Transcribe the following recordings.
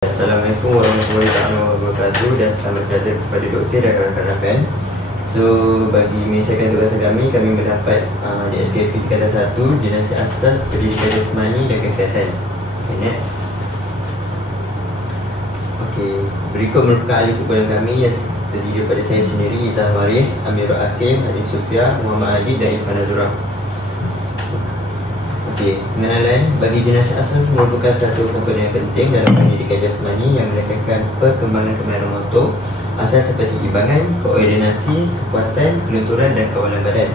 Assalamualaikum warahmatullahi wabarakatuh dan selamat sejahtera kepada doktor dan rakan-rakan. So, bagi menyelesaikan tugas kami mendapat di SKP kata 1 jenasi asas pendidikan jasmani dan kesihatan. Okay, next. Okay, berikut merupakan ahli kumpulan kami yang terdiri daripada saya sendiri, Izzah Maris, Amirul Hakim, Hadim Sufia, Muhammad Ali dan Irfan Azura. Okey, pengenalan. Bagi jenasi asas merupakan satu komponen yang penting dalam pendidikan jasmani yang menekankan perkembangan kemahiran motor asas seperti imbangan, koordinasi, kekuatan, kelenturan dan kawalan badan.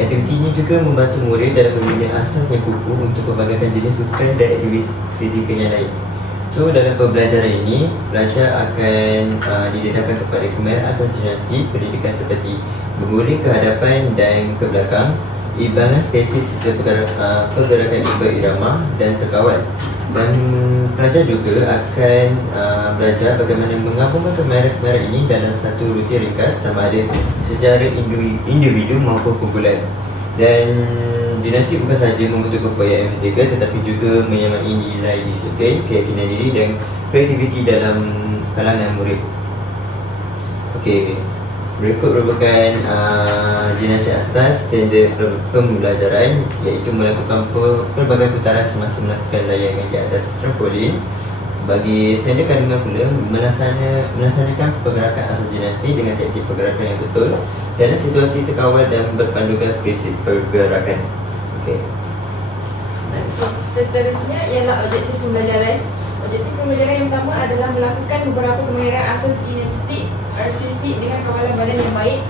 Aktiviti ini juga membantu murid dalam pembinaan asas yang kukuh untuk pelbagai jenis sukan dan aktiviti fizikal yang lain. So, dalam pembelajaran ini, pelajar akan didedahkan kepada kemahiran asas gimnastik, pendidikan seperti berguling ke hadapan dan ke belakang, imbangan statis serta pergerakan irama dan terkawal. Dan pelajar juga akan belajar bagaimana menggabungkan kemahiran-kemahiran ini dalam satu rutin ringkas sama ada secara individu maupun kumpulan. Dan gimnastik bukan sahaja membentuk keupayaan fizikal tetapi juga menyamai nilai disiplin, keyakinan diri dan kreativiti dalam kalangan murid. Okey, berikut merupakan jenasi asas standard pembelajaran, iaitu melakukan pelbagai putaran semasa melakukan layangan di atas trampolin. Bagi standard kandungan pula melaksanakan pergerakan asas gimnastik dengan taktik pergerakan yang betul dalam situasi terkawal dan berpandukan prinsip pergerakan. Okey. So, seterusnya ialah objektif pembelajaran. Objektif pembelajaran yang pertama adalah melakukan beberapa kemahiran asas gimnastik artistik dengan kawalan badan yang baik.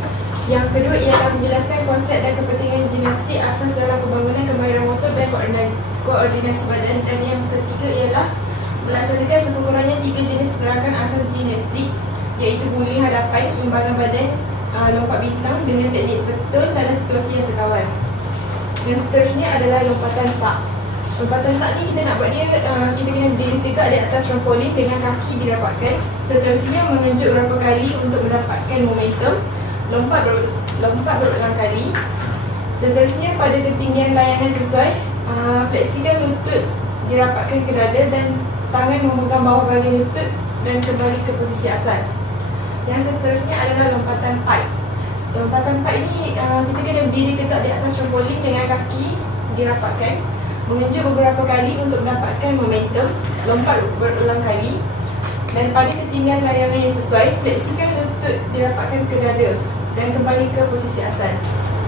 Yang kedua ialah menjelaskan konsep dan kepentingan gimnastik asas dalam pembangunan kemahiran motor dan koordinasi badan. Dan yang ketiga ialah melaksanakan sekurang-kurangnya 3 jenis gerakan asas gimnastik, iaitu guling hadapan, imbangan badan, lompat bintang dengan teknik betul dalam situasi yang terkawal. Yang seterusnya adalah lompatan tak. Lompatan tak ni kita nak buat dia, kita kena berdiri tegak di atas trampolin dengan kaki dirapatkan. Seterusnya mengenjut beberapa kali untuk mendapatkan momentum. Lompat berulang kali. Seterusnya pada ketinggian layangan sesuai, fleksikan lutut dirapatkan ke dada dan tangan memegang bawah bahagian lutut dan kembali ke posisi asal. Yang seterusnya adalah lompatan pipe. Lompatan pipe ini kita kena berdiri tegak di atas trampolin dengan kaki dirapatkan, mengenjut beberapa kali untuk mendapatkan momentum, lompat berulang kali, dan pada ketinggian layangan yang sesuai, fleksikan lutut dirapatkan ke dada dan kembali ke posisi asal.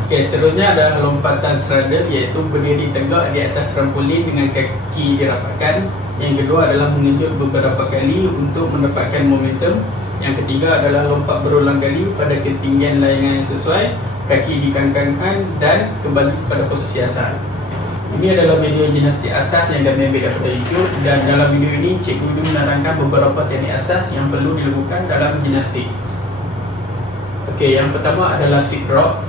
Okey, seterusnya adalah lompatan straddle, iaitu berdiri tegak di atas trampolin dengan kaki dirapatkan. Yang kedua adalah mengenjut beberapa kali untuk mendapatkan momentum. Yang ketiga adalah lompat berulang kali pada ketinggian layangan yang sesuai, kaki dikangkangkan dan kembali pada posisi asal. Ini adalah video gimnastik asas yang kami ambil daripada YouTube, dan dalam video ini Cikgu Udu menerangkan beberapa teknik asas yang perlu dilakukan dalam gimnastik. Okey, yang pertama adalah sit drop.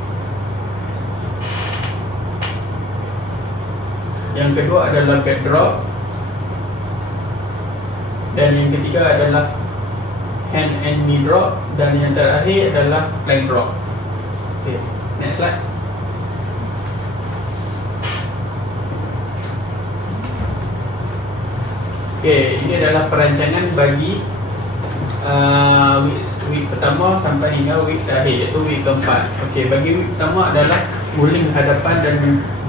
Yang kedua adalah back drop. Dan yang ketiga adalah hand and knee drop, dan yang terakhir adalah plank drop. Okey, next slide. Okey, ini adalah perancangan bagi week pertama sampai hingga week terakhir, iaitu week keempat. Okey, bagi week pertama adalah guling hadapan dan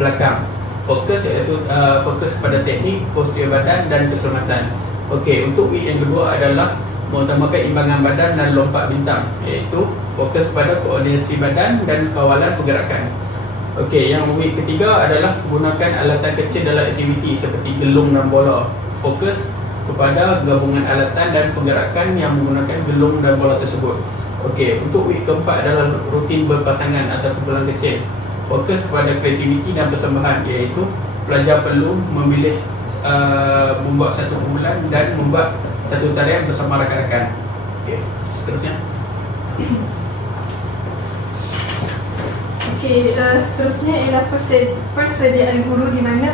belakang. Fokus iaitu fokus pada teknik, postur badan dan keselamatan. Okey, untuk week yang kedua adalah mengutamakan imbangan badan dan lompat bintang, iaitu fokus pada koordinasi badan dan kawalan pergerakan. Okey, yang week ketiga adalah gunakan alatan kecil dalam aktiviti seperti gelung dan bola. Fokus kepada gabungan alatan dan pergerakan yang menggunakan gelung dan bola tersebut. Okey, untuk week keempat adalah rutin berpasangan atau kumpulan kecil. Fokus kepada kreativiti dan persembahan, iaitu pelajar perlu memilih membuat satu kumpulan dan membuat satu tarian bersama rakan-rakan. Okey, seterusnya. Okey, seterusnya ialah persediaan guru, di mana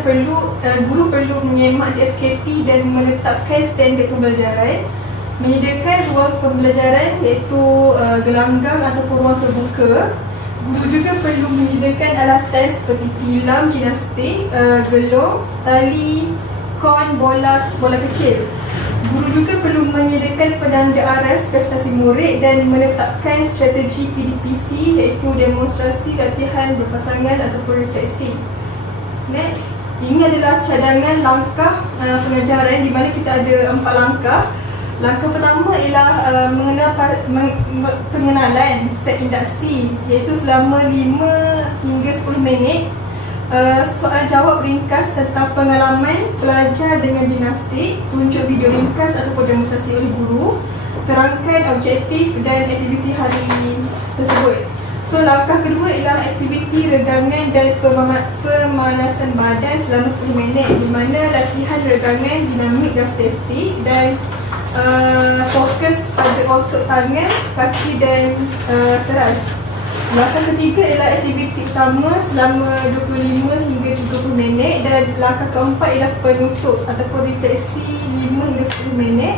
guru perlu menyemak di SKP dan menetapkan standard pembelajaran, menyediakan ruang pembelajaran iaitu gelanggang ataupun ruang terbuka. Guru juga perlu menyediakan alatan seperti tilam gimnastik, gelong, tali, kon, bola kecil. Guru juga perlu menyediakan penanda aras prestasi murid dan menetapkan strategi PDPC, iaitu demonstrasi, latihan berpasangan ataupun refleksi. Next, ini adalah cadangan langkah pengajaran di mana kita ada 4 langkah. Langkah pertama ialah pengenalan set induksi, iaitu selama 5 hingga 10 minit. Soal jawab ringkas tentang pengalaman pelajar dengan gimnastik, tunjuk video ringkas ataupun demonstrasi oleh guru, terangkan objektif dan aktiviti hari tersebut. So langkah kedua ialah aktiviti regangan dan pemanasan badan selama 10 minit, di mana latihan regangan dinamik dan statik dan fokus pada otot tangan, kaki dan teras. Langkah ketiga ialah aktiviti utama selama 25 hingga 30 minit dan langkah keempat ialah penutup ataupun refleksi 5 hingga 10 minit.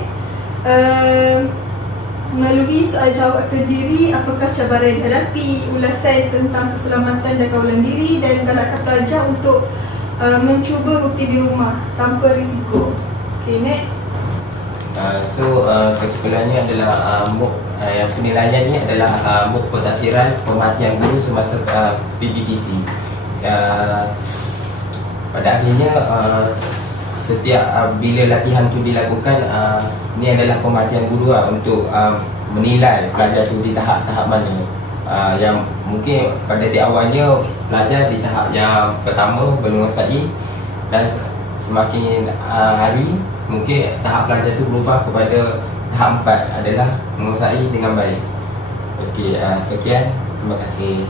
Melalui soal jawab ke diri, apakah cabaran yang dihadapi, ulasan tentang keselamatan dan kawalan diri, dan galakkan pelajar untuk mencuba rutin di rumah tanpa risiko. Okay, next. Kesimpulannya adalah yang penilaian ni adalah MOOC pentafsiran pemerhatian guru semasa PDPC. Pada akhirnya setiap bila latihan tu dilakukan, ni adalah pemerhatian guru untuk menilai pelajar tu di tahap-tahap mana. Yang mungkin pada di awalnya pelajar di tahap yang pertama menguasai, dan semakin hari mungkin tahap pelajar tu berubah kepada tahap 4 adalah menguasai dengan baik. Okey, sekian, terima kasih.